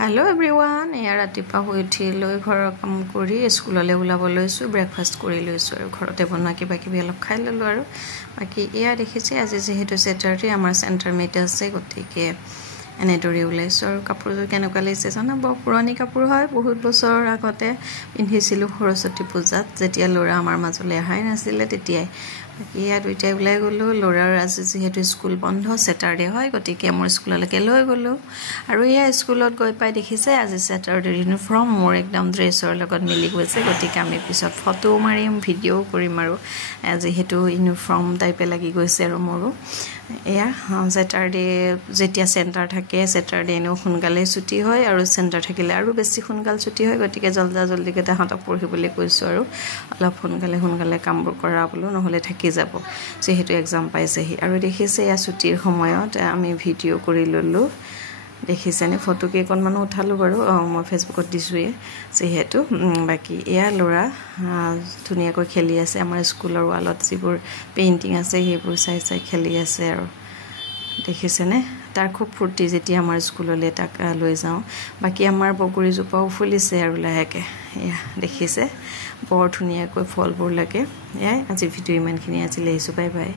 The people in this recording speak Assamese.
Hello everyone, এয়া ৰাতিপুৱা শুই উঠি লৈ ঘৰৰ কাম কৰি স্কুললৈ ওলাব লৈছো ব্ৰেকফাষ্ট কৰি লৈছো আৰু ঘৰতে বনোৱা কিবা কিবি অলপ খাই ললো আৰু বাকি এয়া দেখিছে আজি যেহেতু স্যাটাৰডে আমাৰ চেণ্টাৰ মিট আছে গতিকে এনেদৰে ওলাইছো আৰু কাপোৰযোৰ কেনেকুৱা লাগিছে জানা বৰ পুৰণি কাপোৰ হয় বহুত বছৰ আগতে পিন্ধিছিলো সৰস্বতী পূজাত যেতিয়া ল'ৰা আমাৰ মাজলৈ আহাই নাছিলে তেতিয়াই ইয়া দুইটাই ওলাই গলো ল'ৰাৰ আজি যেহেতু স্কুল বন্ধ স্যাটাৰডে হয় গতিকে মোৰ স্কুললৈকে লৈ গলো আৰু ইয়া স্কুলত গৈ পাই দেখিছে আজি স্যাটাৰডে ইউনিফৰ্ম মোৰ একদম ড্ৰেছৰ লগত মিলি গৈছে গতিকে আমি পিছত ফটো মাৰিম ভিডিও কৰিম আৰু যেহেতু ইউনিফৰ্ম টাইপে লাগি গৈছে আৰু মোৰো এয়া স্যাটাৰডে যেতিয়া চেণ্টাৰ থাকে স্যাটাৰডে এনো সোনকালে ছুটি হয় আৰু চেণ্টাৰ থাকিলে আৰু বেছি সোনকাল ছুটি হয় গতিকে জলদিকে তাহাঁতক পঢ়িবলৈ কৈছো আৰু অলপ সোনকালে কামবোৰ কৰা বলো নহলে থাকি যাব যেহেতু এক্সাম পাইছেহি আৰু দেখিছে ইয়া ছুটিৰ সময়ত আমি ভিডিও কৰি ললো দেখিছেনে ফটো কেইখনমান উঠালো বাৰু মই ফেসবুকত দিছোয়ে যেহেতু বাকি এয়া ল'ৰা ধুনিয়াকৈ খেলি আছে আমাৰ স্কুলৰ ৱালত যিবোৰ পেইন্টিং আছে সেইবোৰ চাই খেলি আছে আৰু দেখিছেনে তাৰ খুব ফূৰ্তি যেতিয়া আমাৰ স্কুললৈ তাক লৈ যাও বাকি আমাৰ বগৰী জোপাও ফুলিছে আৰু লাহেকে এয়া দেখিছে বৰ ধুনিয়াকৈ ফলবোৰ লাগে এয়া আজি ভিডিও ইমানখিনি আজি লৈছো বাই বাই